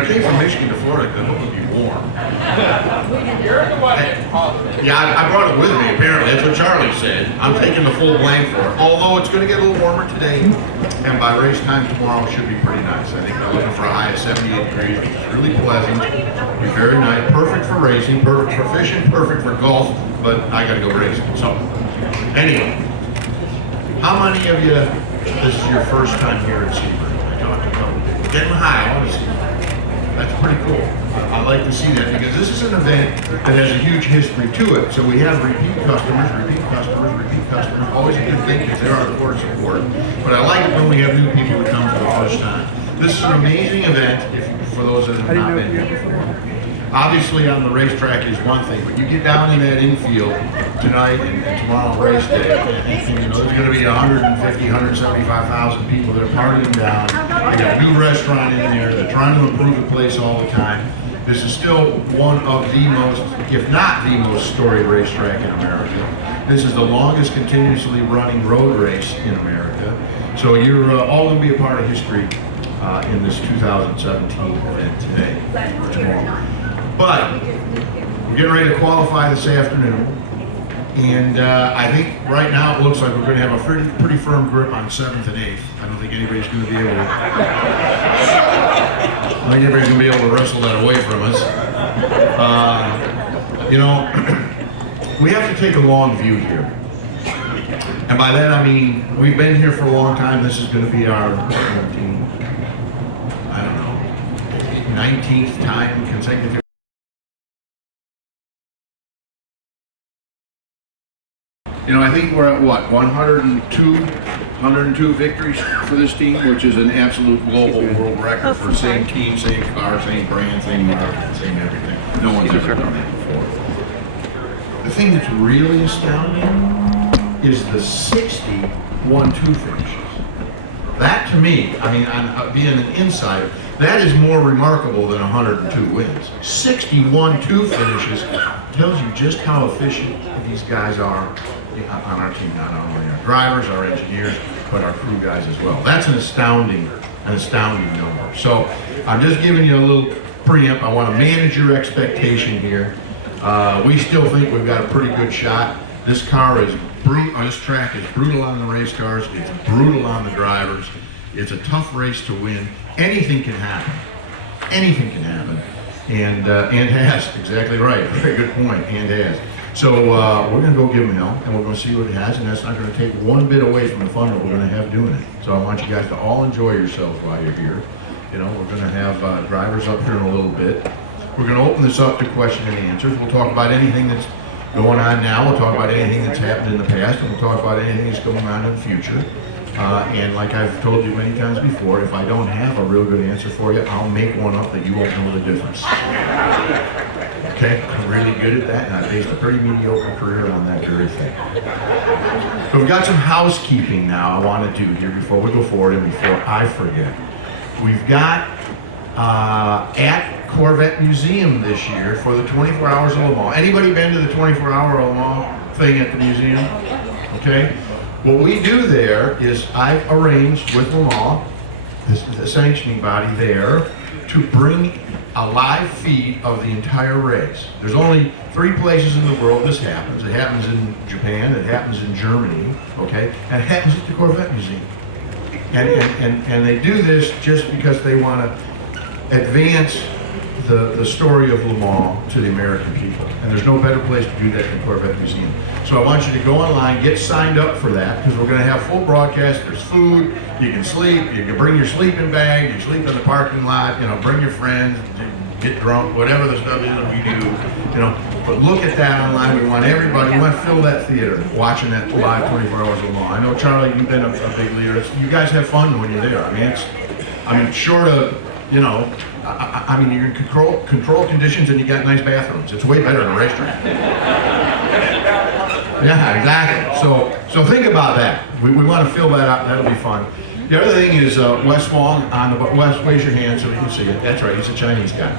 I came from Michigan to Florida, I hope it would be warm. You're the one that caused it. Yeah, I brought it with me, apparently. That's what Charlie said. I'm taking the full blame for it. Although it's going to get a little warmer today, and by race time tomorrow it should be pretty nice. I think I'm looking for a high of 78 degrees, which is really pleasant. It'll be very nice. Perfect for racing, perfect for fishing, perfect for golf, but I got to go racing. So, anyway, how many of you, this is your first time here at Sebring? I talked to a couple people. Getting high, I want to see that. That's pretty cool. I like to see that because this is an event that has a huge history to it. So we have repeat customers, always a good thing because they're our core support. But I like it when we have new people that come for the first time. This is an amazing event for those that have not been here before. Obviously on the racetrack is one thing, but you get down in that infield tonight and tomorrow race day, and you know there's going to be 150, 175,000 people that are partying down. They got a new restaurant in there. They're trying to improve the place all the time. This is still one of the most, if not the most storied racetrack in America. This is the longest continuously running road race in America. So you're all going to be a part of history in this 2017 event today, or tomorrow. But we're getting ready to qualify this afternoon, and I think right now it looks like we're going to have a pretty firm grip on 7th and 8th. I don't think anybody's going to be able to. I think everybody's going to be able to wrestle that away from us. You know, we have to take a long view here, and by that I mean we've been here for a long time. This is going to be our 19th time consecutive. You know, I think we're at what, 102 victories for this team, which is an absolute global world record for same team, same car, same brand, same market, same everything. No one's ever done that before. The thing that's really astounding is the 60 1-2 finishes. That to me, I mean, being an insider, that is more remarkable than 102 wins. 61 2 finishes tells you just how efficient these guys are on our team, not only our drivers, our engineers, but our crew guys as well. That's an astounding number. So I'm just giving you a little preempt. I want to manage your expectation here. We still think we've got a pretty good shot. This car is brutal. This track is brutal on the race cars. It's brutal on the drivers. It's a tough race to win. Anything can happen. Anything can happen. And has. Exactly right. Very good point. And has. So we're going to go give him hell, and we're going to see what he has, and that's not going to take one bit away from the fun that we're going to have doing it. So I want you guys to all enjoy yourselves while you're here. You know, we're going to have drivers up here in a little bit. We're going to open this up to question and answers. We'll talk about anything that's going on now. We'll talk about anything that's happened in the past, and we'll talk about anything that's going on in the future. And like I've told you many times before, if I don't have a real good answer for you, I'll make one up that you won't know the difference. Okay, I'm really good at that, and I based a pretty mediocre career on that very thing. But we've got some housekeeping now I want to do here before we go forward and before I forget. We've got at Corvette Museum this year for the 24 Hours of Le Mans. Anybody been to the 24-hour Le Mans thing at the museum? Okay. What we do there is I've arranged with Le Mans, the sanctioning body there, to bring a live feed of the entire race. There's only 3 places in the world this happens. It happens in Japan, it happens in Germany, okay, and it happens at the Corvette Museum. And they do this just because they want to advance the story of Le Mans to the American people. And there's no better place to do that than Corvette Museum. So I want you to go online, get signed up for that, because we're going to have full broadcast. There's food, you can sleep, you can bring your sleeping bag, you sleep in the parking lot, you know, bring your friends, get drunk, whatever the stuff is that we do, you know. But look at that online. We want everybody, we want to fill that theater watching that live 24 Hours of Le Mans. I know, Charlie, you've been a big leader. You guys have fun when you're there. I mean, short of, you know, I mean, you're in control conditions and you got nice bathrooms. It's way better than a racetrack. Yeah, exactly. So think about that. We want to fill that up. That'll be fun. The other thing is Wes Wong on the Wes. Raise your hand so you can see it. That's right. He's a Chinese guy.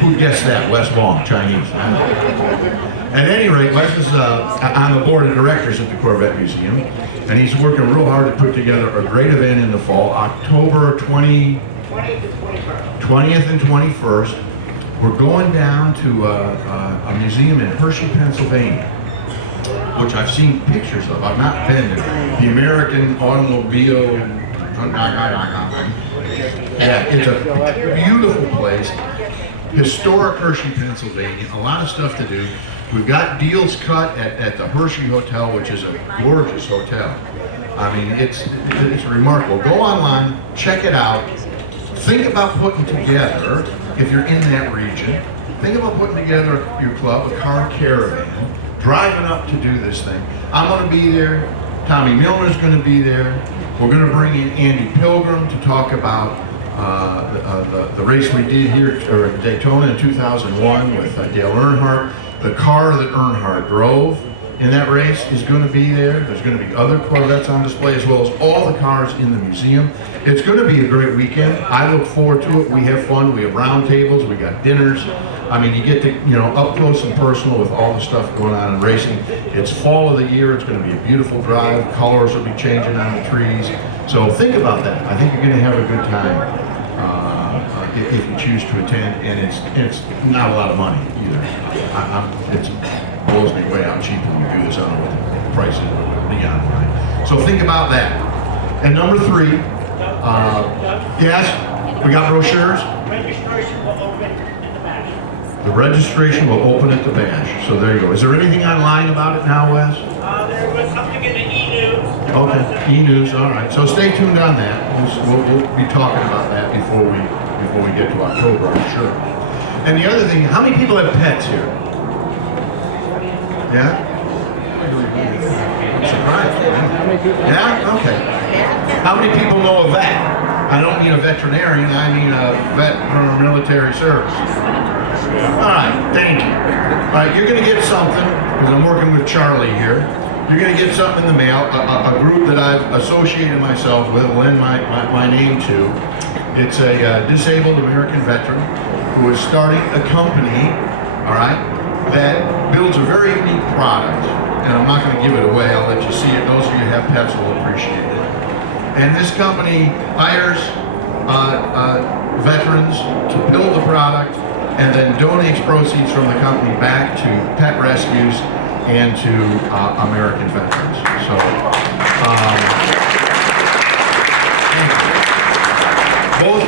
Who guessed that? Wes Wong, Chinese. At any rate, Wes is on the board of directors at the Corvette Museum, and he's working real hard to put together a great event in the fall, October 20 to 21st. 20th and 21st. We're going down to a museum in Hershey, Pennsylvania, which I've seen pictures of. I've not been there. The American Automobile. Yeah, it's a beautiful place. Historic Hershey, Pennsylvania. A lot of stuff to do. We've got deals cut at the Hershey Hotel, which is a gorgeous hotel. I mean, it's remarkable. Go online, check it out. Think about putting together, if you're in that region, think about putting together your club, a car caravan, driving up to do this thing. I'm going to be there. Tommy Milner's going to be there. We're going to bring in Andy Pilgrim to talk about the race we did here at Daytona in 2001 with Dale Earnhardt. The car that Earnhardt drove in that race is going to be there. There's going to be other Corvettes on display as well as all the cars in the museum. It's going to be a great weekend. I look forward to it. We have fun. We have round tables. We got dinners. I mean, you get to, up close and personal with all the stuff going on in racing. It's fall of the year. It's going to be a beautiful drive. Colors will be changing on the trees. So think about that. I think you're going to have a good time if you choose to attend, and it's not a lot of money either. It blows me way out cheap when you do this. I don't know what the price is, but beyond right. So think about that. And number 3, yes, we got brochures. Registration will open in the bash. The registration will open at the bash. So there you go. Is there anything online about it now, Wes? There was something in the e-news. Okay, e-news. All right. So stay tuned on that. We'll be talking about that before we get to October, I'm sure. And the other thing, how many people have pets here? Yeah? I'm surprised. Yeah? Okay. How many people know a vet? I don't mean a veterinarian, I mean a vet from military service. All right, thank you. All right, you're going to get something, because I'm working with Charlie here. You're going to get something in the mail, a group that I've associated myself with, lend my name to. It's a disabled American veteran who is starting a company, all right, that builds a very unique product. And I'm not going to give it away. I'll let you see it. Those of you who have pets will appreciate it. And this company hires veterans to build the product and then donates proceeds from the company back to pet rescues and to American veterans. So, both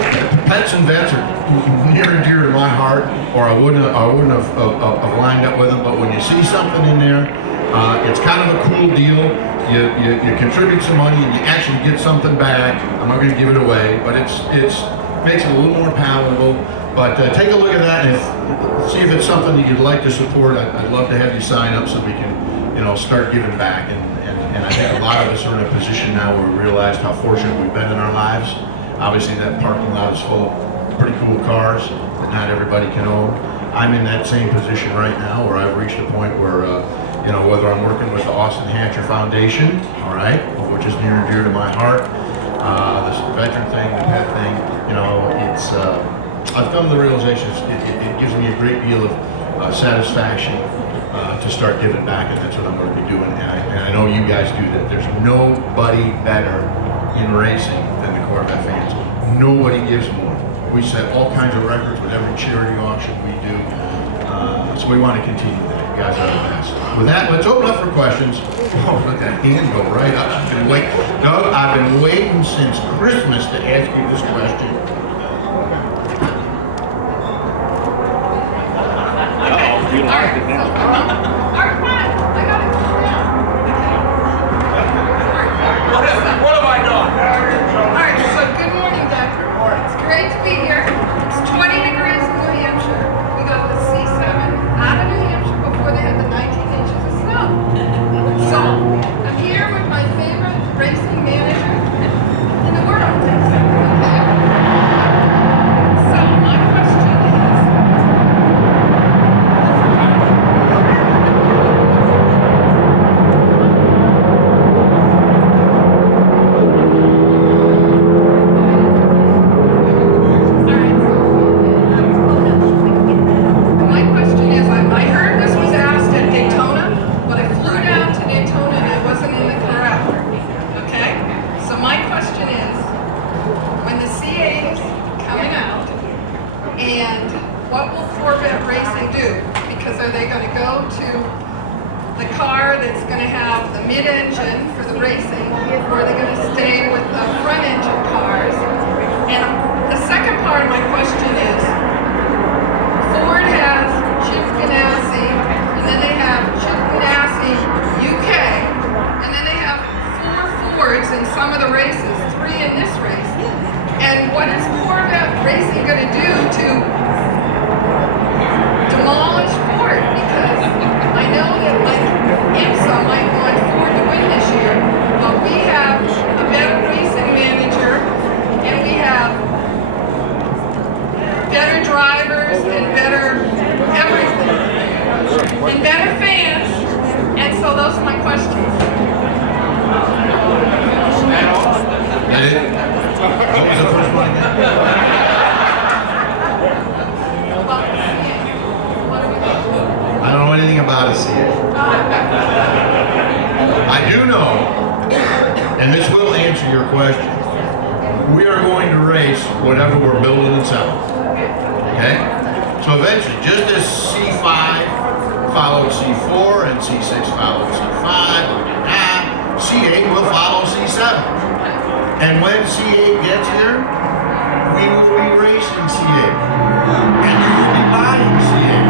pets and vets are near and dear to my heart, or I wouldn't have lined up with them. But when you see something in there, it's kind of a cool deal. You contribute some money and you actually get something back. I'm not going to give it away, but it makes it a little more palatable. But take a look at that and see if it's something that you'd like to support. I'd love to have you sign up so we can, start giving back. And I think a lot of us are in a position now where we realize how fortunate we've been in our lives. Obviously, that parking lot is full of pretty cool cars that not everybody can own. I'm in that same position right now where I've reached a point where, whether I'm working with the Austin Hatcher Foundation, all right, which is near and dear to my heart, this veteran thing, the pet thing, I've come to the realization it gives me a great deal of satisfaction to start giving back, and that's what I'm going to be doing. And I know you guys do that. There's nobody better in racing than the Corvette fans. Nobody gives more. We set all kinds of records with every charity auction we do. So we want to continue that. You guys are the best. With that, let's open up for questions. Oh, let that hand go right up. Doug, I've been waiting since Christmas to ask you this question. You like it now. What have I done? All right, so good morning, Dr. Moore. It's great to be here. It's 20 degrees in New Hampshire. We got the C7 out of New Hampshire before they had the 19 inches of snow. So I'm here with my favorite racing manager in the world. Okay? So my question is, And what will Corvette Racing do? Because are they going to go to the car that's going to have the mid-engine for the racing, or are they going to stay with the front-engine cars? And the second part of my question is, Ford has Chip Ganassi, and then they have Chip Ganassi UK, and then they have 4 Fords in some of the races, 3 in this race. And what is Corvette Racing going to do to demolish Ford? Because I know that like IMSA might want Ford to win this year, but we have a better racing manager, and we have better drivers and better everything, and better fans. And so those are my questions. That it? What was the first one again? I don't know anything about a CA. I do know, and this will answer your question, we are going to race whatever we're building and selling. Okay? So eventually, just as C5 followed C4 and C6 followed C5, C8 will follow C7. And when C8 gets here, we will be racing C8. And you will be buying C8.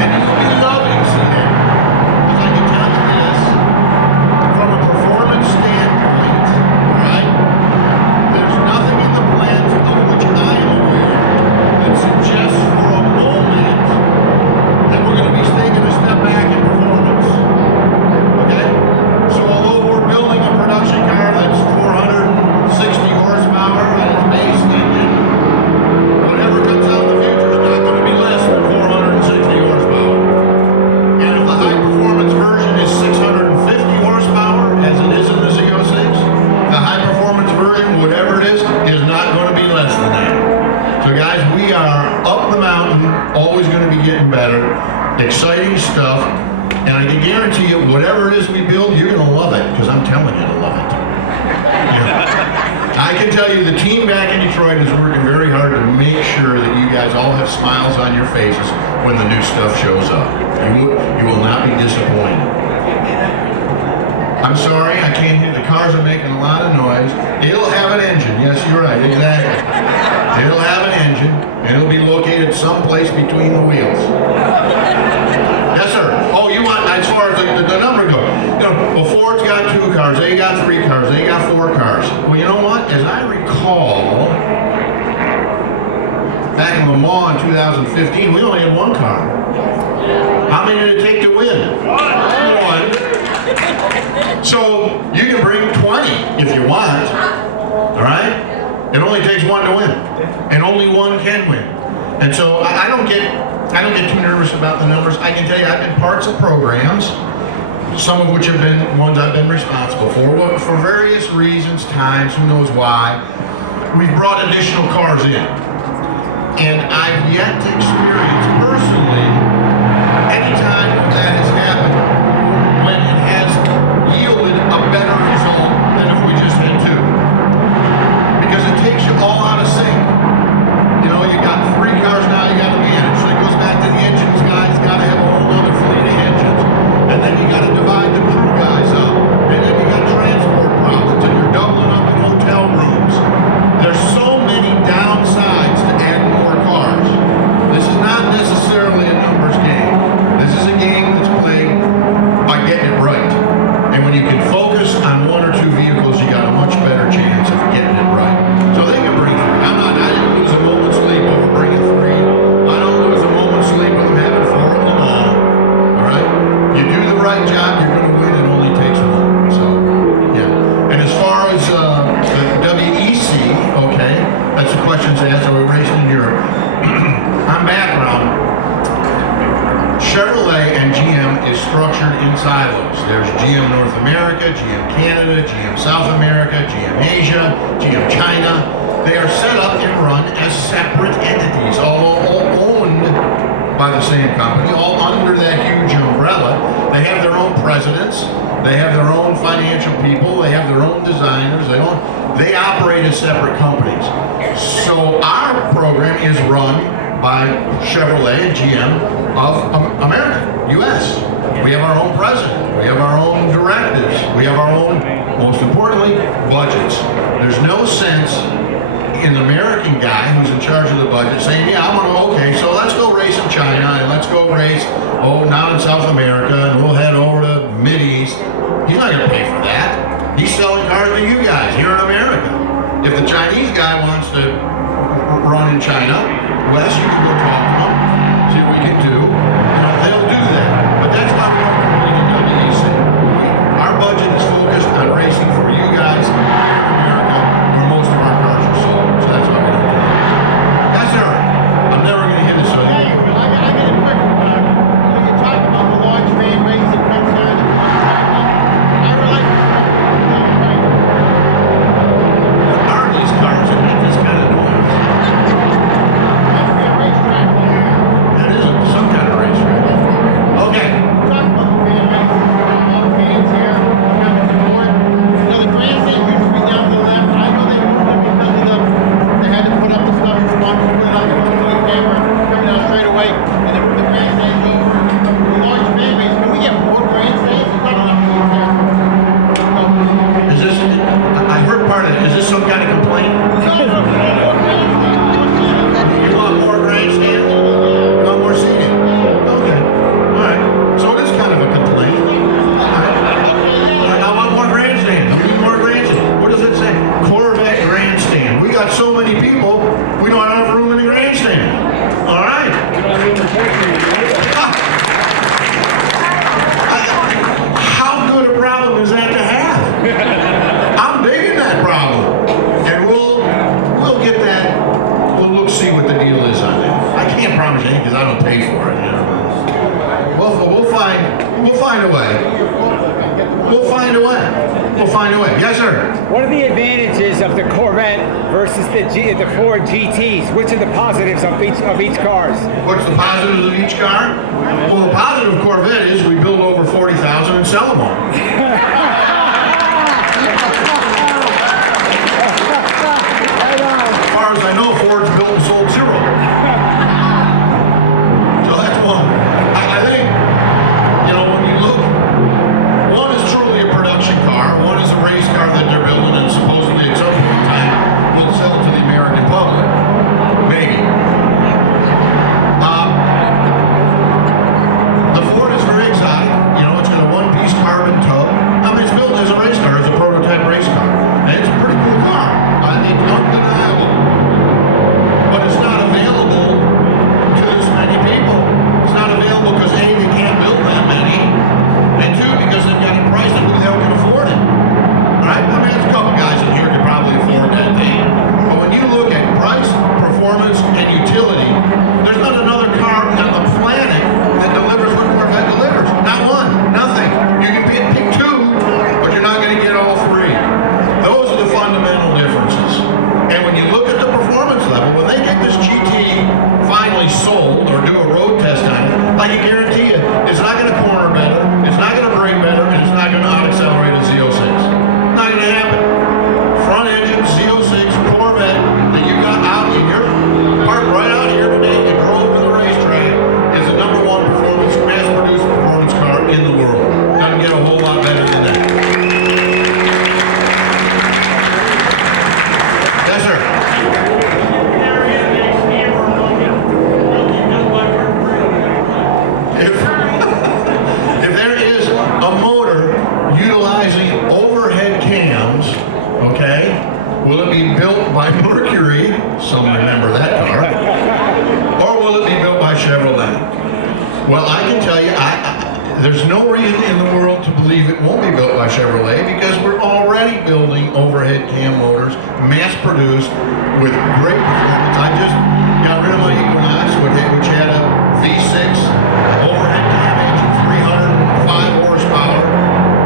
And you will be loving C8. Because I can tell you this, from a performance standpoint, right, there's nothing in the plans of which I am aware that suggests for a moment that we're going to be taking a step back in performance. Okay? So although we're building a production car that's 460 horsepower and its base engine, whatever comes out in the future is not going to be less than 460 horsepower. And if the high performance version is 650 horsepower, as it is in the Z06, the high performance version, whatever it is not going to be less than that. So guys, we are up the mountain, always going to be getting better, exciting stuff, and I can guarantee you, whatever it is we build, you're going to love it, because I'm telling you to love it. I can tell you the team back in Detroit is working very hard to make sure that you guys all have smiles on your faces when the new stuff shows up. You will not be disappointed. I'm sorry, I can't hear. The cars are making a lot of noise. It'll have an engine. Yes, you're right, exactly. It'll have an engine, and it'll be located someplace between the wheels. Yes, sir. Oh, you want, as far as the number goes. You know, well, Ford's got 2 cars, they got 3 cars, they got 4 cars. Well, you know what? As I recall, back in Le Mans in 2015, we only had 1 car. How many did it take to win? 1. So you can bring 20 if you want. All right? It only takes 1 to win, and only 1 can win. And so I don't get too nervous about the numbers. I can tell you I've been parts of programs, some of which have been ones I've been responsible for various reasons, times, who knows why. We've brought additional cars in. And I've yet to experience personally any time that has happened when it has yielded a better result than if we just had 2. Because it takes you all out of sync. You know, you got 3 cars now you got to manage. So it goes back to the engines guys, got to have a whole other fleet of engines. And then you got to divide the crew guys up. And then you got transport problems, and you're doubling up in hotel rooms. There's so many downsides to add more cars. This is not necessarily a numbers game. This is a game that's played by getting it right. And when you can focus on 1 or 2 vehicles, you got a much better chance of getting it right. So they can bring 3. I didn't lose a moment's sleep over bringing 3. I don't lose a moment's sleep with them having 4 at Le Mans. All right? You do the right job, you're going to win. It only takes 1. So, yeah. And as far as the WEC, okay, that's the questions asked. Are we racing in Europe? On background, Chevrolet and GM is structured in silos. There's GM North America, GM Canada, GM South America, GM Asia, GM China. They are set up and run as separate entities, all owned by the same company, all under that huge umbrella. They have their own presidents, they have their own financial people, they have their own designers, they operate as separate companies. So our program is run by Chevrolet and GM of America, U.S. We have our own president. We have our own directives. We have our own, most importantly, budgets. There's no sense in the American guy who's in charge of the budget saying, yeah, I'm gonna, okay, so let's go race in China and let's go race, now in South America and we'll head over to Mideast. He's not gonna pay for that. He's selling cars to you guys here in America. If the Chinese guy wants to run in China, Wes, you can go talk to him, see what we can do. They'll do that. But that's why we don't compete in WEC. Our budget is focused on racing for you guys here in America, where most of our cars are sold. So that's why we don't do that. Yes, sir. I'm never going to hit this on you. I got a quick when you talk about the large fan racing concern, I realize Are these cars that make this kind of noise? That is some kind of racetrack. Okay. talk about the fan racing, all the fans here, coming to board. The grandstand used to be down to the left. I know they moved it because they had to put up the stuff and sponsor, put it up on the camera, coming down straight away. And then the grandstand, the large fan base. Can we get more grandstands? There's not enough room there. Is this, I heard part of it. Is this some kind of complaint? You want more grandstands? You want more seating? Okay. All right. So it is kind of a complaint. All right. I want more grandstands. I need more grandstands. What does it say? Corvette grandstand. We got so many people, we don't have room in the grandstand. All right. How good a problem is that to have? I'm digging that problem. And we'll get that. We'll see what the deal is on that. I can't promise anything because I don't pay for it. You know? We'll find a way. We'll find a way. We'll find a way. Yes, sir. What are the advantages of the Corvette versus the Ford GTs? Which are the positives of each cars? What's the positives of each car? Well, the positive of Corvette is we build over 40,000 and sell them all. As far as I know, Ford's built and sold zero. So that's one. I think, when you look, one is truly a production car, one is a race car that they're building and supposedly at some point in time will sell to the American public. Maybe. The Ford is very exotic. It's got a one-piece carbon tub. I mean, it's built as a race car, as a prototype race car. And it's a pretty cool car. It's undeniable. But it's not available to this many people. It's not available because A, they can't build that many, and two, because they've got a price that who the hell can afford it. Alright? I mean, there's a couple guys in here who can probably afford that thing. But when you look at price, performance, and utility, there's not another car on the planet that delivers what Corvette delivers. Not one. Nothing. You can pick two, but you're not going to get all three. Those are the fundamental differences. And when you look at the performance level, when they get this GT finally sold or do a road test on it, I can guarantee you, it's not going to corner better, it's not going to brake better, and it's not going to out-accelerate a Z06. Not going to happen. Front engine Z06 Corvette that you got out in your park right out here today and drove to the racetrack is the #1 performance, mass-produced performance car in the world. Doesn't get a whole lot better than that. Yes, sir. If there is a motor utilizing overhead cams, okay, will it be built by Mercury? Some remember that car. Or will it be built by Chevrolet? Well, I can tell you, there's no reason in the world to believe it won't be built by Chevrolet because we're already building overhead cam motors, mass-produced, with great performance. I just got rid of my Equinox, which had a V6 overhead cam engine, 305 horsepower,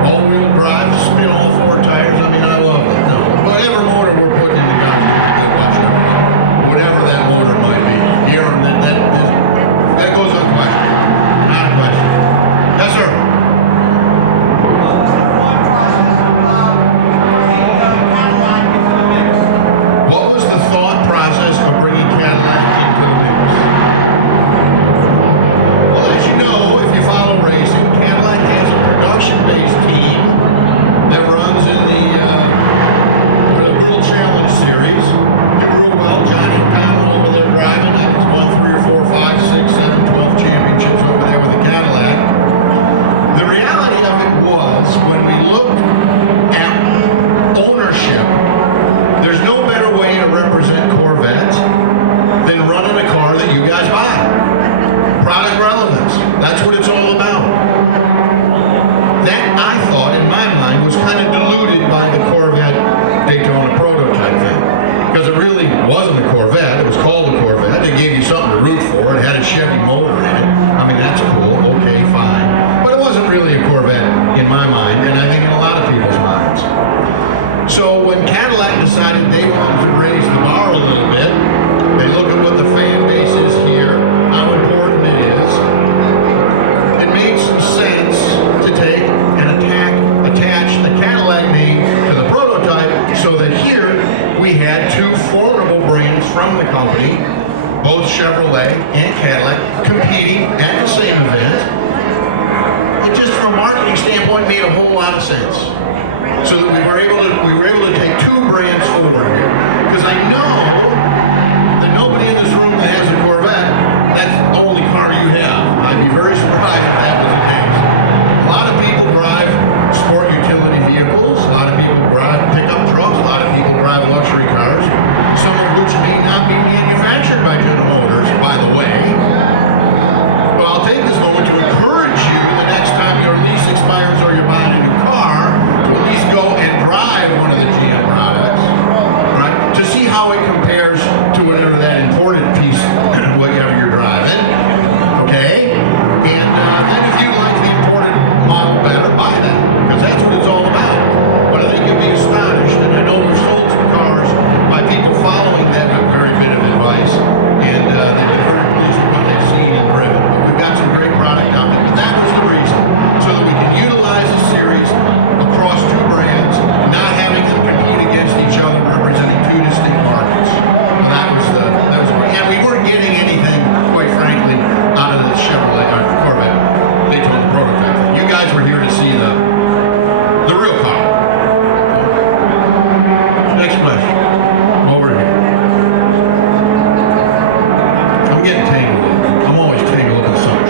all-wheel drive, spin all four tires. I mean, I love it. No, whatever motor we're putting in the car, whatever that motor might be, here and that goes unquestioned. Not a question. Yes, sir. What was the thought process of bringing Cadillac into the mix? Chevy motor in it. I mean, that's cool, okay, fine. But it wasn't really a Corvette in my mind, and I think in a lot of people's minds. So when Cadillac decided they wanted to raise the bar a little bit, they look at what the fan base is here, how important it is. It made some sense to take and attach the Cadillac name to the prototype so that here we had two formidable brands from the company, both Chevrolet and Cadillac, competing at the same event. It just from a marketing standpoint made a whole lot of sense. So that we were able to take two brands forward here. Because I know that nobody in this room that has a Corvette, that's the only car you have. I'd be very surprised if that was the case. A lot of people drive sport utility vehicles, a lot of people drive pickup trucks, a lot of people drive luxury cars, some of which may not be manufactured by General Motors, by the way. But I'll take this moment to encourage you the next time your lease expires or you're buying a new car, to at least go and drive one of the GM products, right? To see how it compares to whatever that imported piece, whatever you're driving, okay? And then if you like the imported model better, buy that, because that's what it's all about. But I think you'll be astonished, and I know we've sold some cars by people following that very bit of advice, and they've been very pleased with what they've seen and driven. But we've got some great product out there, but that was the reason, so that we can utilize the series across two brands, not having them compete against each other, representing two distinct markets. Well, that was and we weren't getting anything, quite frankly, out of the Chevrolet or Corvette Daytona prototype. You guys were here to see the real car. Next question. Over here. I'm getting tangled. I'm always tangled in something.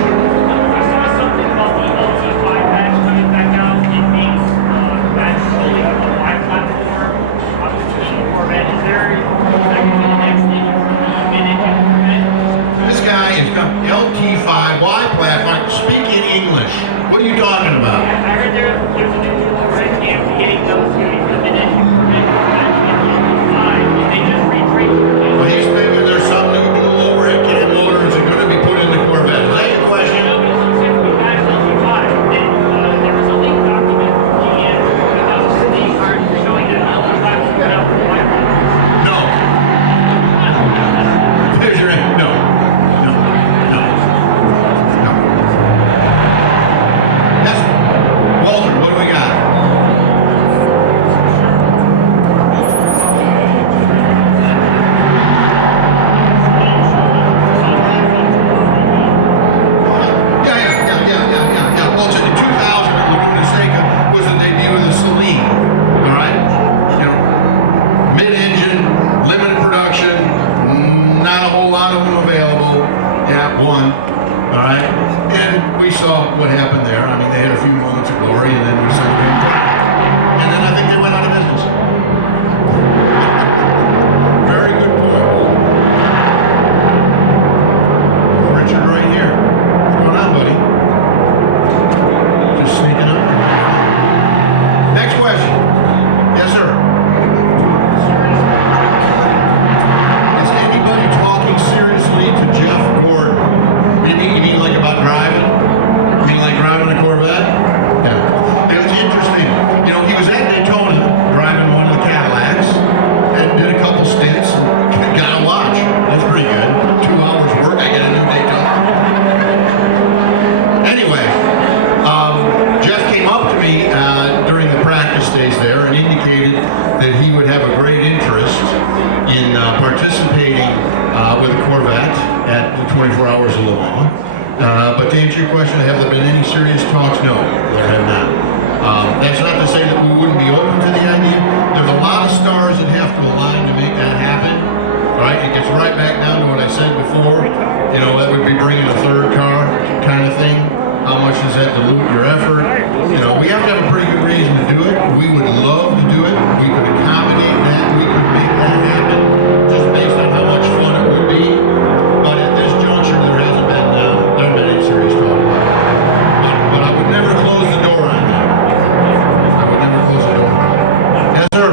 Something about the LT5 badge coming back out. It makes that solely on the Y platform. Obviously, the Corvette is there. That could be the next thing for the mid-engine Corvette. This guy is got LT5Y platform. Speak in English. What are you talking about? I heard there's a new Corvette getting those for the mid-engine Corvette. That's the LT5. They just retraced Well, he's thinking there's some new dual overhead cam motors that are going to be put in the Corvette. Is that your question? There was a leaked document from GM with those things showing that LT5 was put out for Y. No. There's your answer. No. That's Walter. What do we got? Yeah. Well, in 2000, Laguna Seca was the debut of the Celine. All right, mid-engine, limited production, not a whole lot of them available. Yeah, one. All right, and we saw what happened there. I mean, they had a few moments of glory, and then we said, and then I think they went out of business. Very good point. Richard, right here. What's going on, buddy? Just sneaking up. Next question. Yes, sir. Is anybody talking seriously to Jeff Gordon? You mean like about driving? You mean like driving a Corvette? Yeah. It was interesting. He was at Daytona driving one of the Cadillacs and did a couple stints and got a watch. That's pretty good. 2 hours work, I get a new Daytona. Anyway, Jeff came up to me during the practice days there and indicated that he would have a great interest in participating with a Corvette at the 24 Hours of Le Mans. But to answer your question, have there been any serious talks? No, there have not. That's not to say that we wouldn't be open to the idea. There's a lot of stars that have to align to make that happen. Right? It gets right back down to what I said before. That would be bringing a third car kind of thing. How much does that dilute your effort? We have to have a pretty good reason to do it. We would love to do it. We could accommodate that. We could make that happen just based on how much fun it would be. But at this juncture, there hasn't been any serious talk. But I would never close the door on that. I would never close the door. Yes, sir.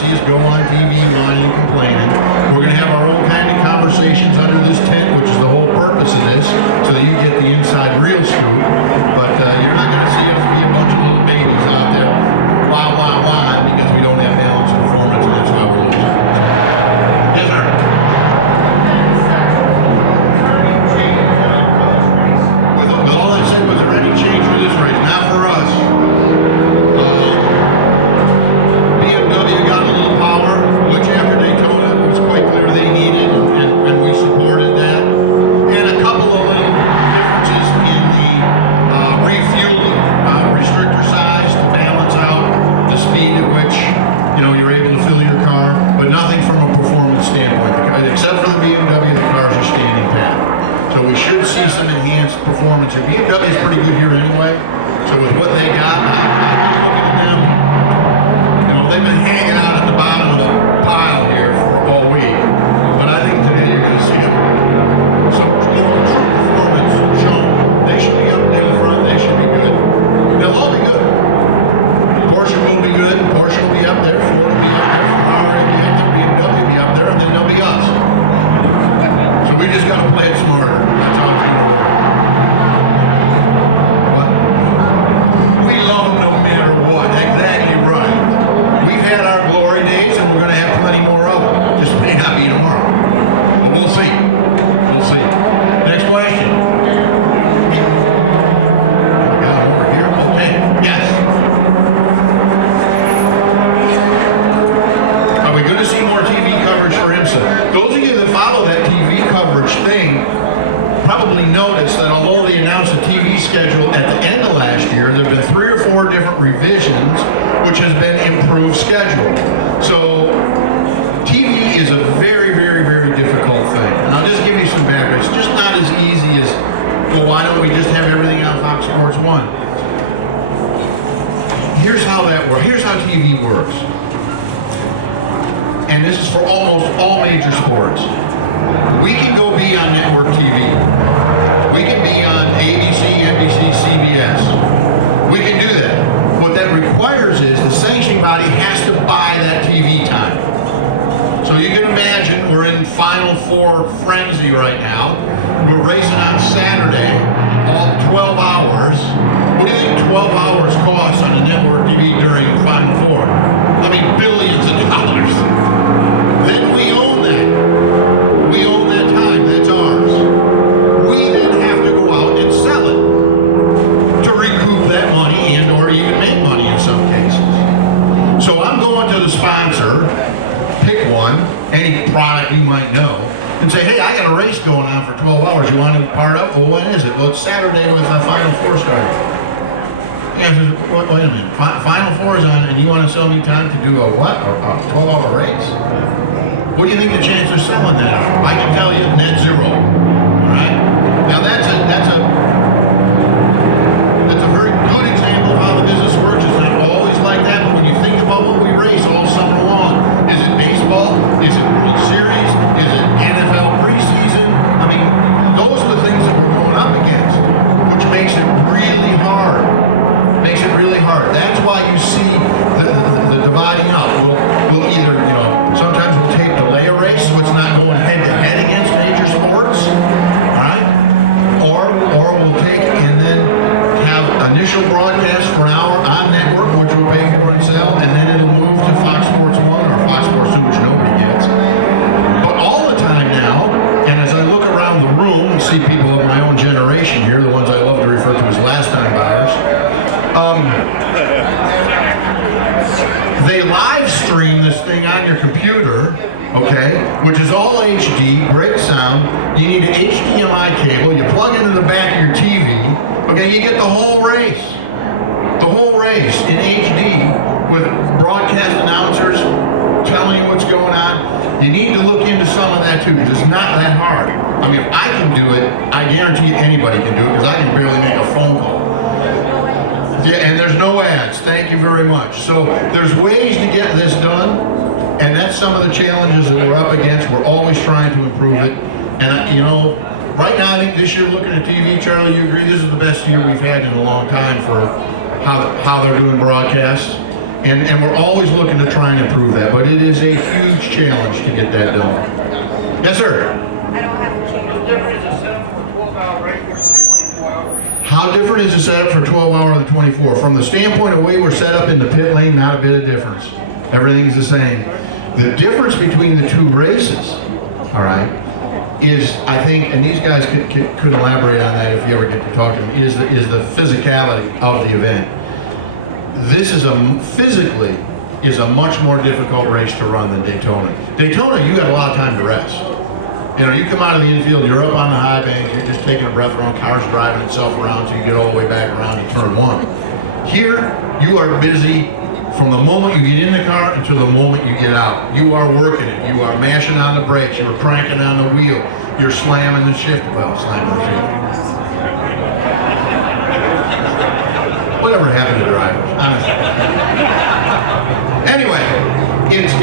see us go on TV whining and complaining. We're going to have our own kind of conversations under this tent, which is the whole purpose of this, so that you get the inside real scoop. But you're not going to see us be a bunch of little babies out there, wah, because we don't have balance and performance, and that's why we're losing. Yes, sir. With all that said, was there any change for this race? Not for us. BMW got a little power, which after Daytona it was quite clear they needed, and we supported that. And a couple of little differences in the refueling, restrictor size to balance out the speed at which you're able to fill your car, but nothing from a performance standpoint. Except for the BMW, the cars are standing pat. So we should see some enhanced performance here. BMW is pretty good here anyway. So with what they got, I'm looking at them. They've been hanging out at the bottom of the pile here for all week. But I think today you're going to see some true performance shown. They should be up in the front. They should be good. They'll all be good. Porsche will be good. Porsche will be up there. Ford will be up there. Ferrari will be up there. BMW will be up there. And then there'll be us. So we just got to play it smarter. That's how it's going to work. But we love them no matter what. Exactly right. We've had our glory days, and we're going to have plenty more of them. Just may not be tomorrow. But we'll see. We'll see. Next question. We got over here. Okay. Yes. Are we going to see more TV coverage for IMSA? Those of you that follow that TV coverage thing probably noticed that although they announced a TV schedule at the end of last year, there have been 3 or 4 different revisions, which has been improved schedule. So TV is a very, very, very difficult thing. And I'll just give you some background. It's just not as easy as, well, why don't we just have everything on Fox Sports 1? Here's how that works. Here's how TV works. And this is for almost all major sports. We can go be on network TV. We can be on ABC, NBC, CBS. We can do that. What that requires is the sanctioning body has to buy that TV time. So you can imagine we're in Final Four frenzy right now. We're racing on Saturday, all 12 hours. What do you think 12 hours costs on a network TV during Final Four? I mean, billions of dollars. Then we own that. We own that time. That's ours. We then have to go out and sell it to recoup that money and or even make money in some cases. So I'm going to the sponsor, pick one, any product you might know, and say, hey, I got a race going on for 12 hours. You want to part up? Well, when is it? Well, it's Saturday with the Final Four starting. Yeah, wait a minute. Final Four is on, and you want to sell me time to do a what? A 12-hour race? What do you think the chance of selling that are? I can tell you, net zero. All right? Now that's a very good example of how the business works. It's not always like that, but when you think about what we race all summer long, is it baseball? Is it World Series? Is it NFL preseason? I mean, those are the things that we're going up against, which makes it really hard. Makes it really hard. That's why you see the dividing up. We'll either, sometimes we'll take delay a race, so it's not going head-to-head against major sports, all right? Or we'll take and then have initial broadcast for an hour on network, which we'll pay for and sell, and then it'll move to Fox Sports 1 or Fox Sports 2, which nobody gets. But all the time now, and as I look around the room and see people of my own generation here, the ones I love to refer to as last-time buyers, they live stream this thing on your computer, okay, which is all HD, great sound. You need an HDMI cable. You plug into the back of your TV, okay, you get the whole race. The whole race in HD with broadcast announcers telling you what's going on. You need to look into some of that too, because it's not that hard. I mean, if I can do it, I guarantee you anybody can do it, because I can barely make a phone call. Yeah, and there's no ads. Thank you very much. So there's ways to get this done, and that's some of the challenges that we're up against. We're always trying to improve it. And right now I think this year, looking at TV, Charlie, you agree this is the best year we've had in a long time for how they're doing broadcasts. And we're always looking to try and improve that, but it is a huge challenge to get that done. Yes, sir. I don't have to change. The difference is set up for a 12-hour race versus 24 hours. How different is the setup for 12 hour and the 24? From the standpoint of the way we're set up in the pit lane, not a bit of difference. Everything's the same. The difference between the two races, all right, is, I think, and these guys could elaborate on that if you ever get to talk to them, is the physicality of the event. This is physically is a much more difficult race to run than Daytona. Daytona, you got a lot of time to rest. You know, you come out of the infield, you're up on the high bank, you're just taking a breath around, car's driving itself around till you get all the way back around to turn one. Here, you are busy from the moment you get in the car until the moment you get out. You are working it, you are mashing on the brakes, you're cranking on the wheel, you're slamming the shift, slamming the shift. Whatever happened to drivers, honestly. Anyway, it's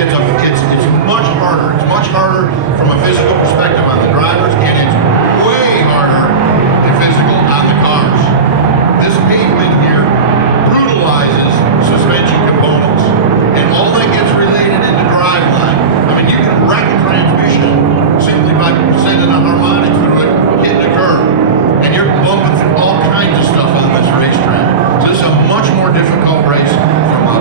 much harder. It's much harder from a physical perspective on the drivers, and it's way harder and physical on the cars. This pavement here brutalizes suspension components, and all that gets related into driveline. I mean, you can wreck a transmission simply by sending a harmonic through it, hitting a curb, and you're bumping through all kinds of stuff on this racetrack. So this is a much more difficult race from the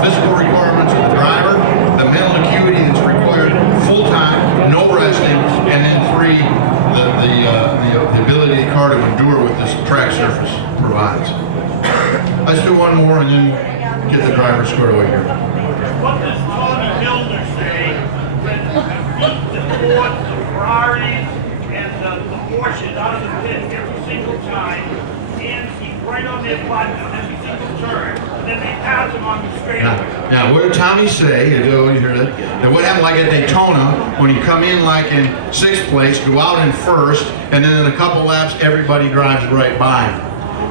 physical requirements of the driver, the mental acuity that's required full time, no resting, and then three, the ability of the car to endure what this track surface provides. Let's do one more and then get the driver squared away here. What does Tony Milner say when he beat the Fords, the Ferraris, and the Porsches out of the pit every single time, and he's right on their button on every single turn, and then they pass him on the straightaway? Now, what did Tommy say? You hear that? Now, what happened like at Daytona when you come in like in 6th place, go out in 1st, and then in a couple laps, everybody drives right by him.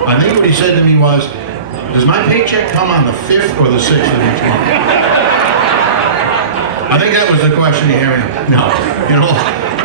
I think what he said to me was, does my paycheck come on the 5th or the 6th of each month? I think that was the question he had. No,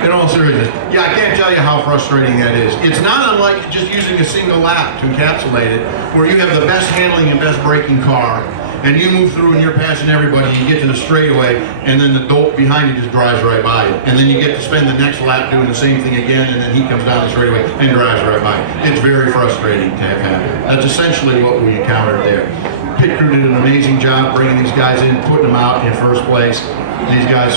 in all seriousness. Yeah, I can't tell you how frustrating that is. It's not unlike just using a single lap to encapsulate it, where you have the best handling and best braking car, and you move through and you're passing everybody, and you get to the straightaway, and then the dope behind you just drives right by you. And then you get to spend the next lap doing the same thing again, and then he comes down the straightaway and drives right by you. It's very frustrating to have happen. That's essentially what we encountered there. Pit crew did an amazing job bringing these guys in, putting them out in 1st place. These guys,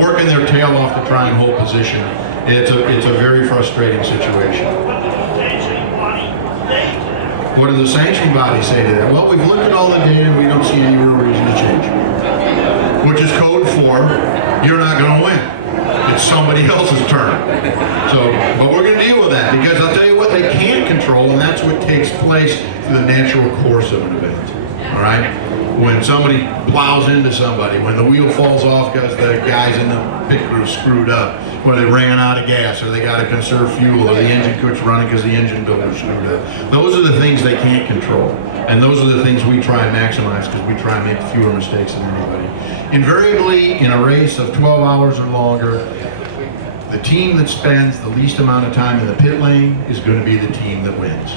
working their tail off to try and hold position. It's a very frustrating situation. What do the sanctioning bodies say to that? Well, we've looked at all the data and we don't see any real reason to change. Which is code for, you're not going to win. It's somebody else's turn. But we're going to deal with that because I'll tell you what they can't control, and that's what takes place through the natural course of an event. All right? When somebody plows into somebody, when the wheel falls off because the guys in the pit crew screwed up, or they ran out of gas, or they got to conserve fuel, or the engine quits running because the engine builder screwed up. Those are the things they can't control. And those are the things we try and maximize because we try and make fewer mistakes than anybody. Invariably, in a race of 12 hours or longer, the team that spends the least amount of time in the pit lane is going to be the team that wins.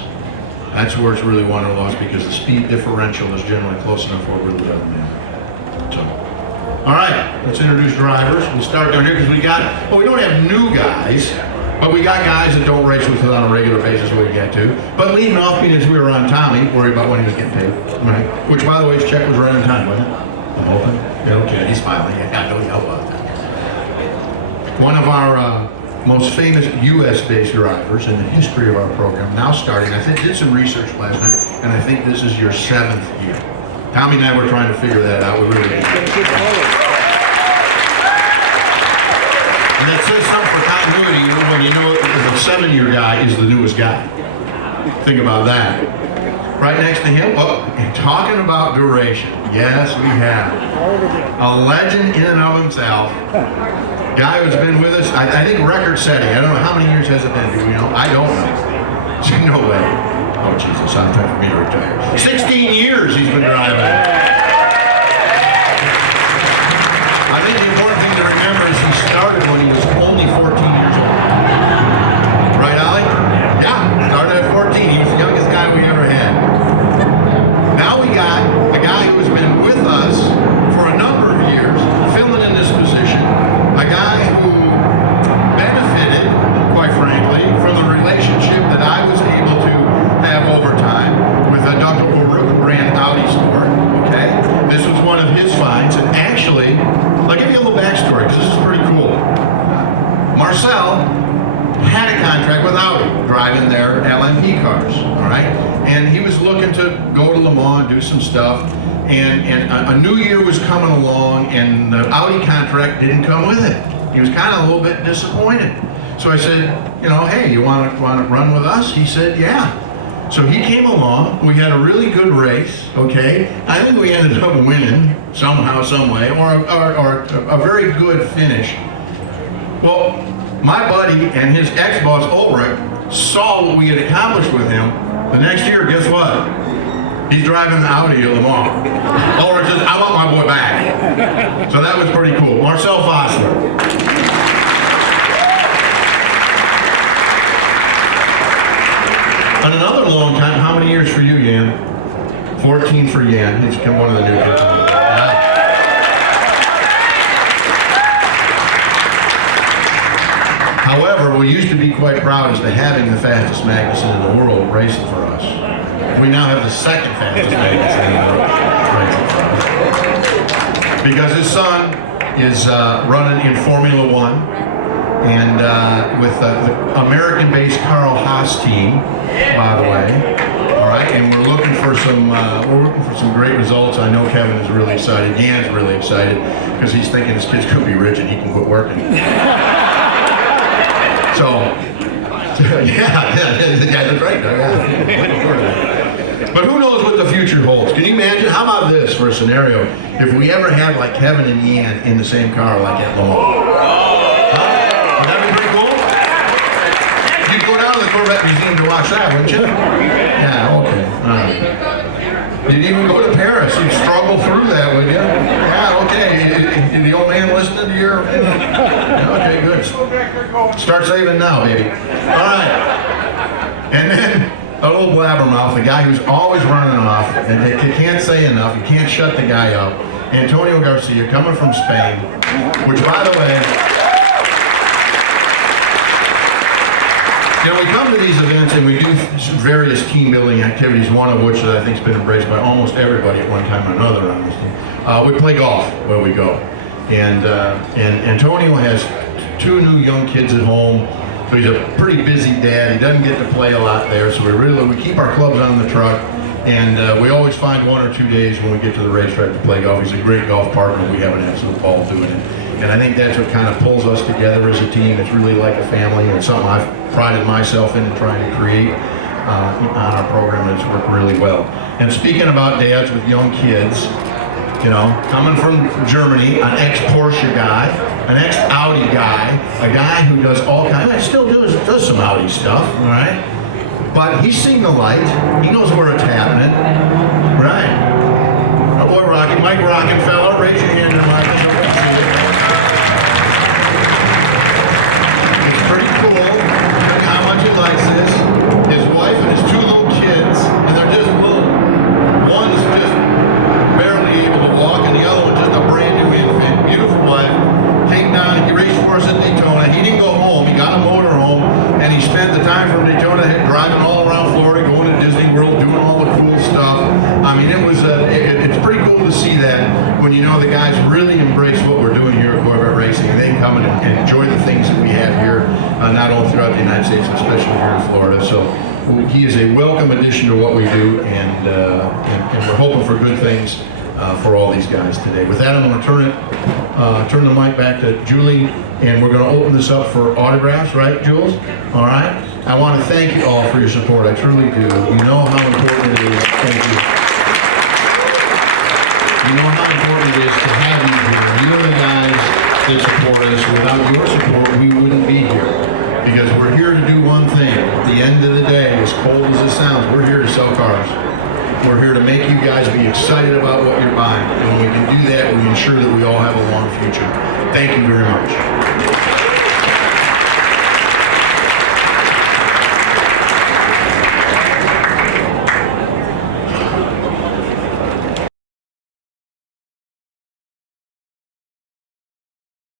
That's where it's really won or lost because the speed differential is generally close enough where it really doesn't matter. So, all right, let's introduce drivers. We'll start down here because we don't have new guys, but we got guys that don't race with us on a regular basis when we get to. But leading off, being as we were on Tommy, worried about when he was getting paid, right? Which, by the way, his check was right on time, wasn't it? I'm hoping. Yeah, okay, he's smiling. Yeah, I know he helped out. One of our most famous U.S.-based drivers in the history of our program, now starting, I did some research last night, and I think this is your 7th year. Tommy and I were trying to figure that out. We really did. And that says something for continuity when you know the 7-year guy is the newest guy. Think about that. Right next to him, talking about duration. Yes, we have. A legend in and of himself. Guy who's been with us, I think record setting. I don't know how many years has it been, do we know? I don't know. No way. Oh Jesus, I'm time for me to retire. 16 years he's been driving. I think the important thing to remember is he started when he was only 14 years old. Right, Ollie? Yeah, started at 14. He was the youngest guy we ever had. Now we got a guy who was around, do some stuff. And a new year was coming along, and the Audi contract didn't come with it. He was kind of a little bit disappointed. So I said, you know, hey, you want to run with us? He said, yeah. So he came along. We had a really good race, okay? I think we ended up winning somehow, some way, or a very good finish. Well, my buddy and his ex-boss, Ulrich, saw what we had accomplished with him. The next year, guess what? He's driving the Audi at Le Mans. Ulrich says, I want my boy back. So that was pretty cool. Marcel Fossler. And another long time, how many years for you, Yan? 14 for Yan. He's one of the new kids. However, we used to be quite proud as to having the fastest Magnuson in the world racing for us. We now have the second fastest Magnuson in the world racing for us. Because his son is running in Formula One, and with the American-based Carl Haas team, by the way. All right, and we're looking for some great results. I know Kevin is really excited. Yan's really excited because he's thinking his kid's gonna be rich and he can quit working. So yeah, that's right. Yeah. But who knows what the future holds? Can you imagine? How about this for a scenario? If we ever had like Kevin and Yan in the same car, like at Le Mans. Would that be pretty cool? You'd go down to the Corvette Museum to watch that, wouldn't you? Yeah, okay. All right. You'd even go to Paris. You'd struggle through that, would you? Yeah, okay. Is the old man listening to your... Okay, good. Start saving now, baby. All right. And then a little blabbermouth, the guy who's always running off, and you can't say enough, you can't shut the guy up. Antonio Garcia, coming from Spain, which, by the way... You know, we come to these events and we do various team building activities, one of which that I think has been embraced by almost everybody at one time or another on this team. We play golf where we go. And Antonio has 2 new young kids at home, so he's a pretty busy dad. He doesn't get to play a lot there, so we keep our clubs on the truck, and we always find 1 or 2 days when we get to the racetrack to play golf. He's a great golf partner. We have an absolute ball doing it. And I think that's what kind of pulls us together as a team. It's really like a family, and something I've prided myself in trying to create on our program, and it's worked really well. And speaking about dads with young kids, you know, coming from Germany, an ex-Porsche guy, an ex-Audi guy, a guy who does all kinds, I still does some Audi stuff, all right? But he's seen the light. He knows where it's happening, right? Our boy Rocky, Mike Rockenfeller, raise your hand to Mike. Look how much he likes this. His wife and his 2 little kids, and they're just little. One's just barely able to walk, and the other one's just a brand new infant. Beautiful wife. Came down, he raced for us at Daytona. He didn't go home. He got a motor home, and he spent the time from Daytona driving all around Florida, going to Disney World, doing all the cool stuff. I mean, it's pretty cool to see that when you know the guys really embrace what we're doing here at Corvette Racing, and they come and enjoy the things that we have here, not only throughout the United States, but especially here in Florida. So he is a welcome addition to what we do, and we're hoping for good things for all these guys today. With that, I'm going to turn the mic back to Julie, and we're going to open this up for autographs, right, Jules? All right. I want to thank you all for your support. I truly do. You know how important it is. Thank you. You know how important it is to have you here. You're the guys that support us. Without your support, we wouldn't be here. Because we're here to do one thing. At the end of the day, as cold as it sounds, we're here to sell cars. We're here to make you guys be excited about what you're buying. And when we can do that, we ensure that we all have a long future. Thank you very much.